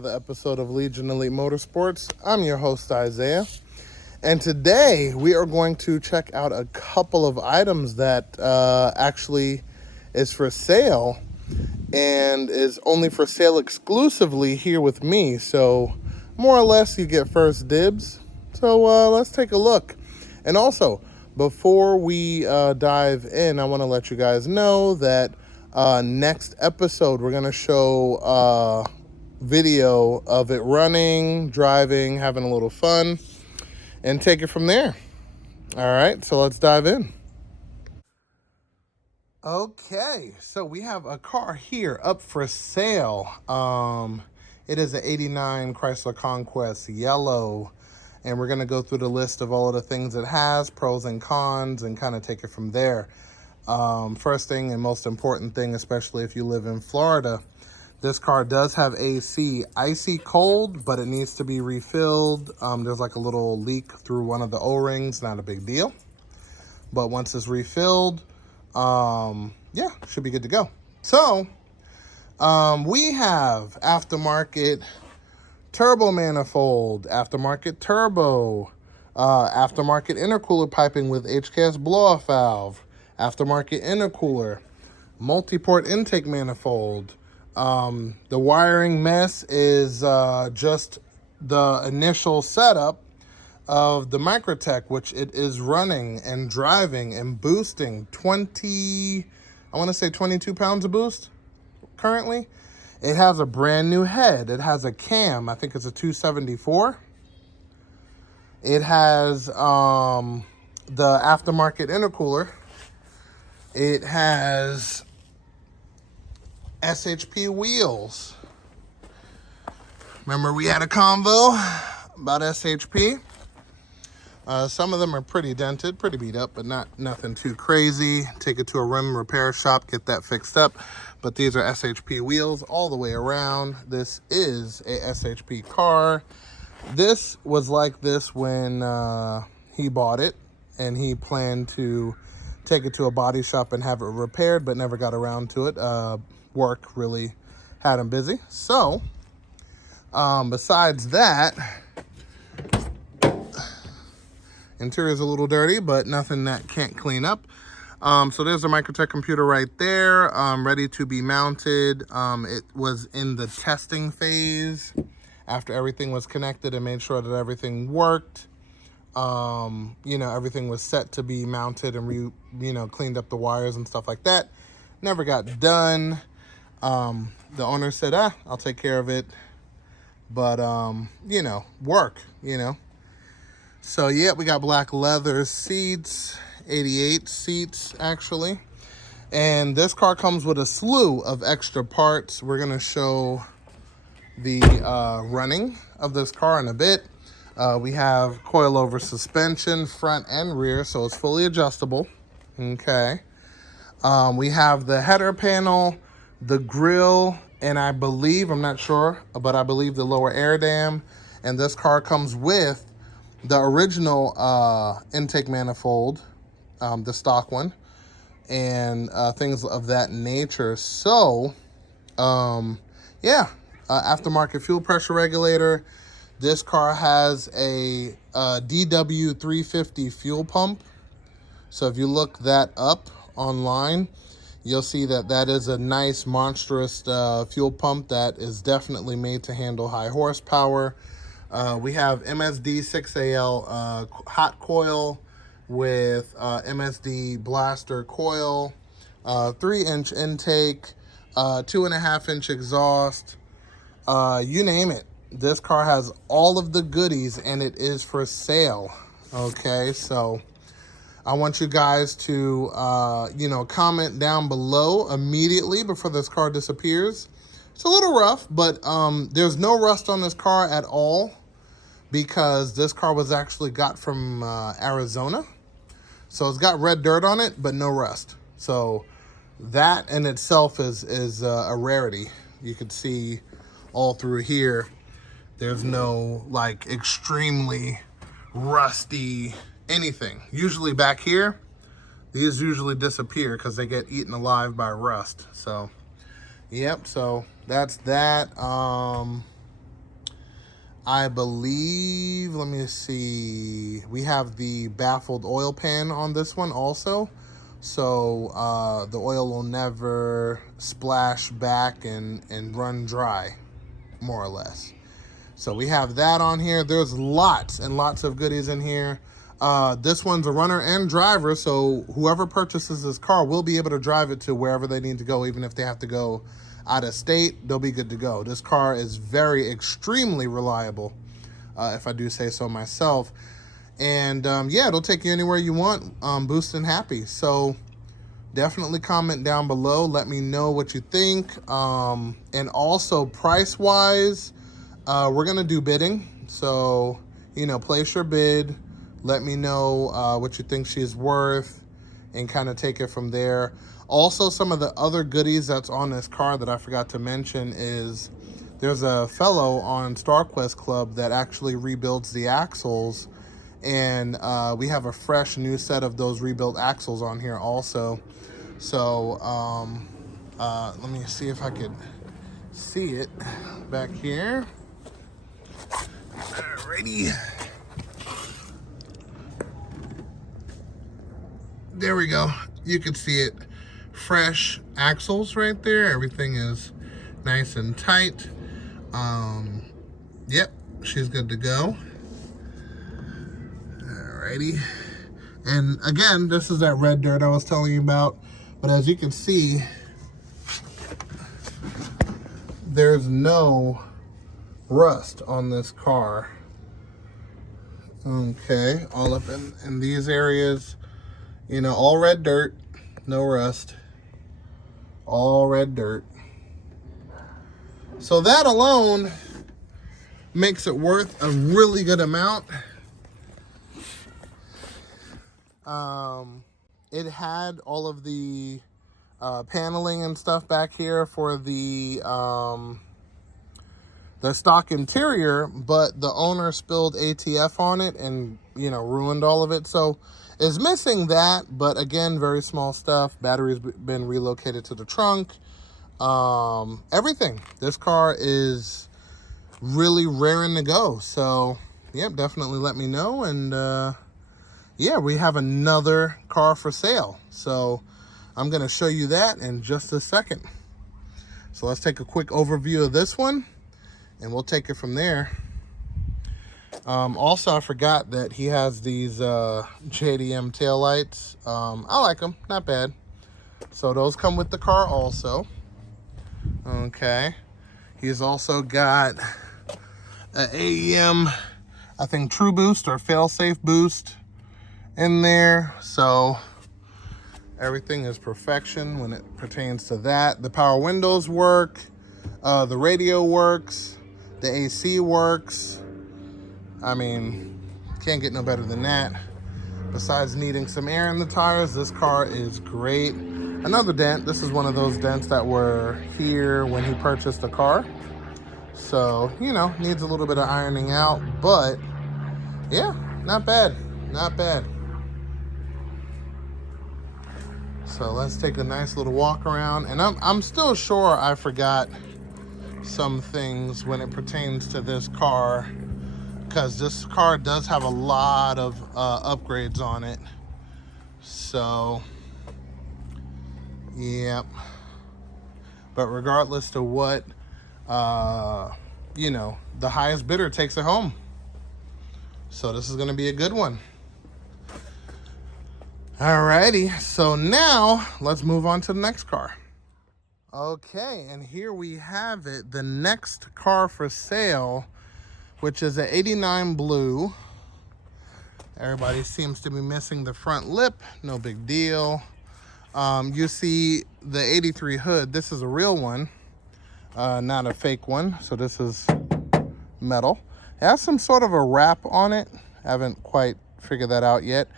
another episode of Legion Elite Motorsports. I'm your host, Isaiah. And today we are going to check out a couple of items that actually is for sale and is only for sale exclusively here with me. So more or less you get first dibs. So let's take a look. And also, before we dive in, I want to let you guys know that next episode we're going to show video of it running, driving, having a little fun, and take it from there. All right, so let's dive in. Okay, so we have a car here up for sale. It is an 89 Chrysler Conquest yellow, and we're going to go through the list of all of the things it has, pros and cons, and kind of take it from there. First thing and most important thing, especially if you live in Florida, this car does have AC. Icy cold, but it needs to be refilled. There's like a little leak through one of the O-rings, not a big deal. But once it's refilled, yeah, should be good to go. So, we have aftermarket turbo manifold, aftermarket turbo, aftermarket intercooler piping with HKS blow-off valve, aftermarket intercooler, multi-port intake manifold. The wiring mess is just the initial setup of the Microtech, which it is running and driving and boosting 22 pounds of boost currently. It has a brand new head. It has a cam. I think it's a 274. It has the aftermarket intercooler. It has SHP wheels. Remember we had a convo about SHP? Some of them are pretty dented, pretty beat up, but nothing too crazy. Take it to a rim repair shop, get that fixed up. But these are SHP wheels all the way around. This is a SHP car. This was like this when he bought it, and he planned to take it to a body shop and have it repaired, but never got around to it. Work really had him busy. So, besides that, interior is a little dirty, but nothing that can't clean up. So there's a Microtech computer right there, ready to be mounted. It was in the testing phase after everything was connected and made sure that everything worked. Everything was set to be mounted and cleaned up the wires and stuff like that. Never got done. The owner said, I'll take care of it. But, work, So, yeah, we got black leather seats, 88 seats, actually. And this car comes with a slew of extra parts. We're going to show the running of this car in a bit. We have coilover suspension, front and rear, so it's fully adjustable. Okay. We have the header panel, the grille, and I believe the lower air dam. And this car comes with the original intake manifold, the stock one, and things of that nature. So, aftermarket fuel pressure regulator. This car has a DW350 fuel pump. So if you look that up online, you'll see that is a nice, monstrous fuel pump that is definitely made to handle high horsepower. We have MSD 6AL hot coil with MSD blaster coil, 3-inch intake, 2.5-inch exhaust, you name it. This car has all of the goodies and it is for sale. Okay, so I want you guys to, comment down below immediately before this car disappears. It's a little rough, but there's no rust on this car at all because this car was actually got from Arizona. So it's got red dirt on it, but no rust. So that in itself is a rarity. You could see all through here. There's no like extremely rusty anything. Usually back here, these usually disappear because they get eaten alive by rust. So, yep, so that's that. I believe, let me see, we have the baffled oil pan on this one also. So the oil will never splash back and run dry, more or less. So we have that on here. There's lots and lots of goodies in here. This one's a runner and driver, so whoever purchases this car will be able to drive it to wherever they need to go. Even if they have to go out of state, they'll be good to go. This car is very, extremely reliable, if I do say so myself. And yeah, it'll take you anywhere you want, boost and happy. So definitely comment down below. Let me know what you think. And also price-wise, we're going to do bidding. So, you know, place your bid. Let me know what you think she's worth and kind of take it from there. Also, some of the other goodies that's on this car that I forgot to mention is there's a fellow on Starquests Club that actually rebuilds the axles. And we have a fresh new set of those rebuilt axles on here also. So let me see if I could see it back here. Alrighty. There we go. You can see it. Fresh axles right there. Everything is nice and tight. Yep, she's good to go. Alrighty. And again, this is that red dirt I was telling you about. But as you can see, there's no rust on this car. Okay, all up in these areas, you know, all red dirt, no rust, all red dirt. So that alone makes it worth a really good amount. It had all of the paneling and stuff back here for the stock interior, but the owner spilled ATF on it and, you know, ruined all of it. So it's missing that, but again, very small stuff. Battery's been relocated to the trunk. Everything. This car is really raring to go. So, yep, definitely let me know. And yeah, we have another car for sale. So I'm going to show you that in just a second. So let's take a quick overview of this one, and we'll take it from there. Also, I forgot that he has these JDM taillights. I like them, not bad. So those come with the car also. Okay. He's also got an AEM, I think, True Boost or Failsafe Boost in there. So everything is perfection when it pertains to that. The power windows work. The radio works. The AC works. I mean, can't get no better than that. Besides needing some air in the tires, this car is great. Another dent. This is one of those dents that were here when he purchased the car. So, you know, needs a little bit of ironing out. But, yeah, not bad. Not bad. So let's take a nice little walk around. And I'm still sure I forgot some things when it pertains to this car, because this car does have a lot of upgrades on it. So, yep. But regardless to what, you know, the highest bidder takes it home. So this is going to be a good one. Alrighty, so now let's move on to the next car. Okay, and here we have it, the next car for sale, which is an 89 blue. Everybody seems to be missing the front lip, no big deal. You see the 83 hood, this is a real one, not a fake one, so this is metal. It has some sort of a wrap on it, haven't quite figured that out yet.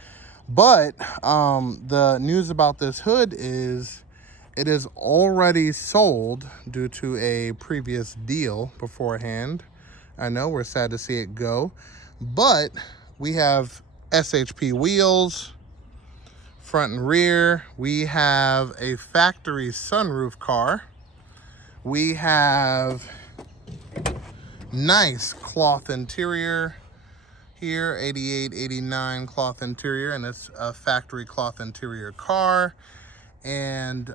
But the news about this hood is it is already sold due to a previous deal beforehand. I know we're sad to see it go, but we have SHP wheels, front and rear. We have a factory sunroof car. We have Nice cloth interior here, 88, 89 cloth interior, and it's a factory cloth interior car. And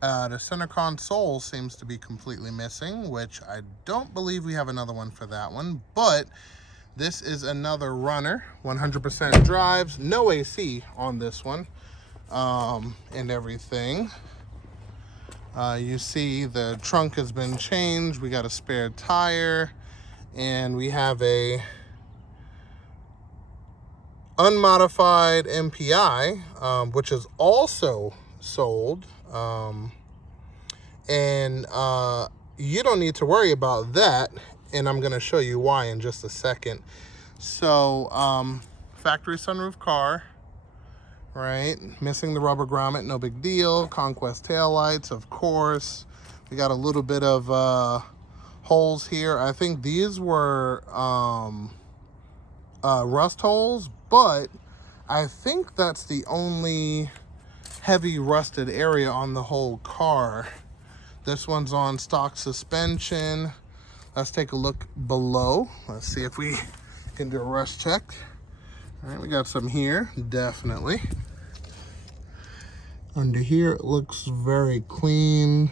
the center console seems to be completely missing, which I don't believe we have another one for that one, but this is another runner, 100% drives, no AC on this one, and everything. You see the trunk has been changed. We got a spare tire, and we have a unmodified MPI, which is also sold. And you don't need to worry about that, and I'm going to show you why in just a second. So, factory sunroof car, right? Missing the rubber grommet, no big deal. Conquest taillights, of course. We got a little bit of holes here. I think these were rust holes, but I think that's the only heavy rusted area on the whole car. This one's on stock suspension. Let's take a look below. Let's see if we can do a rust check. All right, we got some here, definitely. Under here, it looks very clean.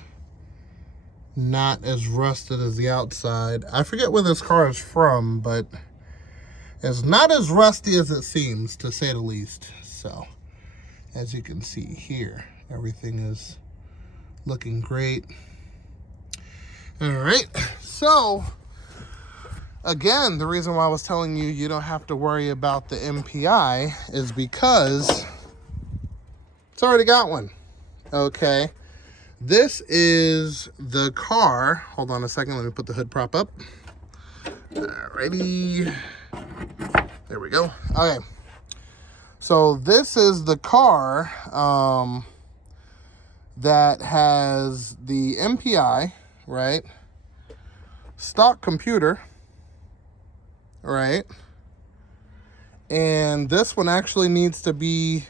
Not as rusted as the outside. I forget where this car is from, but it's not as rusty as it seems, to say the least. So, as you can see here, everything is looking great. All right, so again, the reason why I was telling you you don't have to worry about the MPI is because it's already got one. Okay, this is the car. Hold on a second, let me put the hood prop up. Alrighty, there we go. Okay, so this is the car that has the MPI, right? Stock computer, right? And this one actually needs to be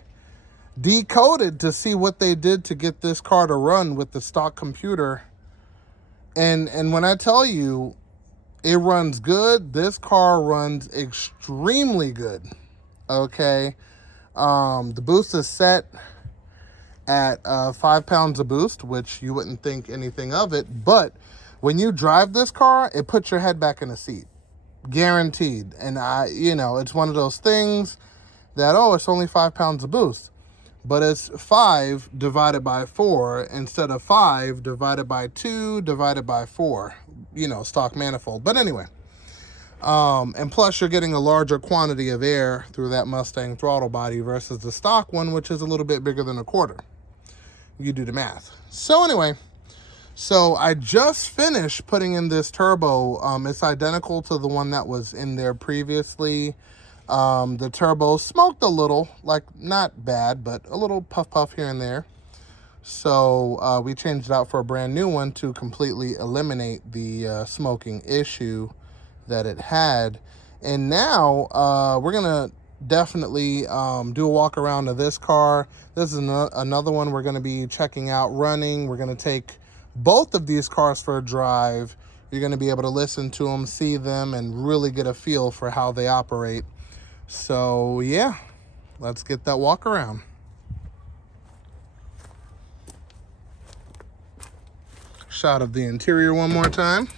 decoded to see what they did to get this car to run with the stock computer. And when I tell you it runs good, this car runs extremely good. Okay. The boost is set at 5 pounds of boost, which you wouldn't think anything of it, but when you drive this car, it puts your head back in the seat, guaranteed. And it's one of those things that, oh, it's only 5 pounds of boost, but it's 5 divided by 4 instead of 5 divided by 2 divided by 4, stock manifold. But anyway, and plus you're getting a larger quantity of air through that Mustang throttle body versus the stock one, which is a little bit bigger than a quarter. You do the math. So anyway, so I just finished putting in this turbo. It's identical to the one that was in there previously. The turbo smoked a little, like not bad, but a little puff here and there. So we changed it out for a brand new one to completely eliminate the smoking issue that it had. And now we're gonna definitely do a walk around of this car. This is another one we're going to be checking out running. We're going to take both of these cars for a drive. You're going to be able to listen to them, see them, and really get a feel for how they operate. So yeah, let's get that walk around. Shot of the interior one more time.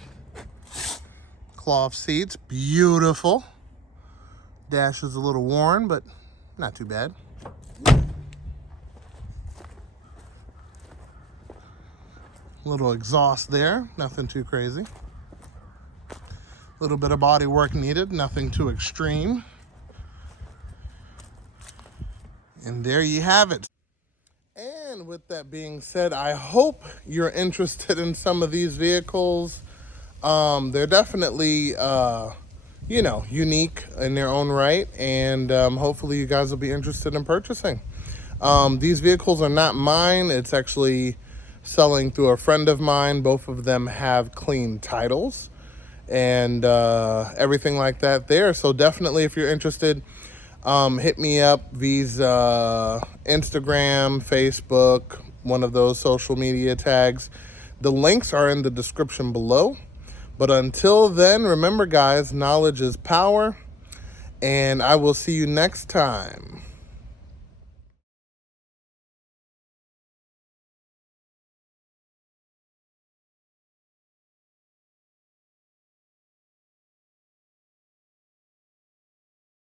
Cloth seats, beautiful. Dash is a little worn, but not too bad. Little exhaust there, nothing too crazy. A little bit of body work needed, nothing too extreme. And there you have it. And with that being said, I hope you're interested in some of these vehicles. They're definitely, unique in their own right. And hopefully you guys will be interested in purchasing. These vehicles are not mine. It's actually selling through a friend of mine. Both of them have clean titles and everything like that there. So definitely, if you're interested, hit me up via Instagram, Facebook, one of those social media tags. The links are in the description below. But until then, remember guys, knowledge is power, and I will see you next time.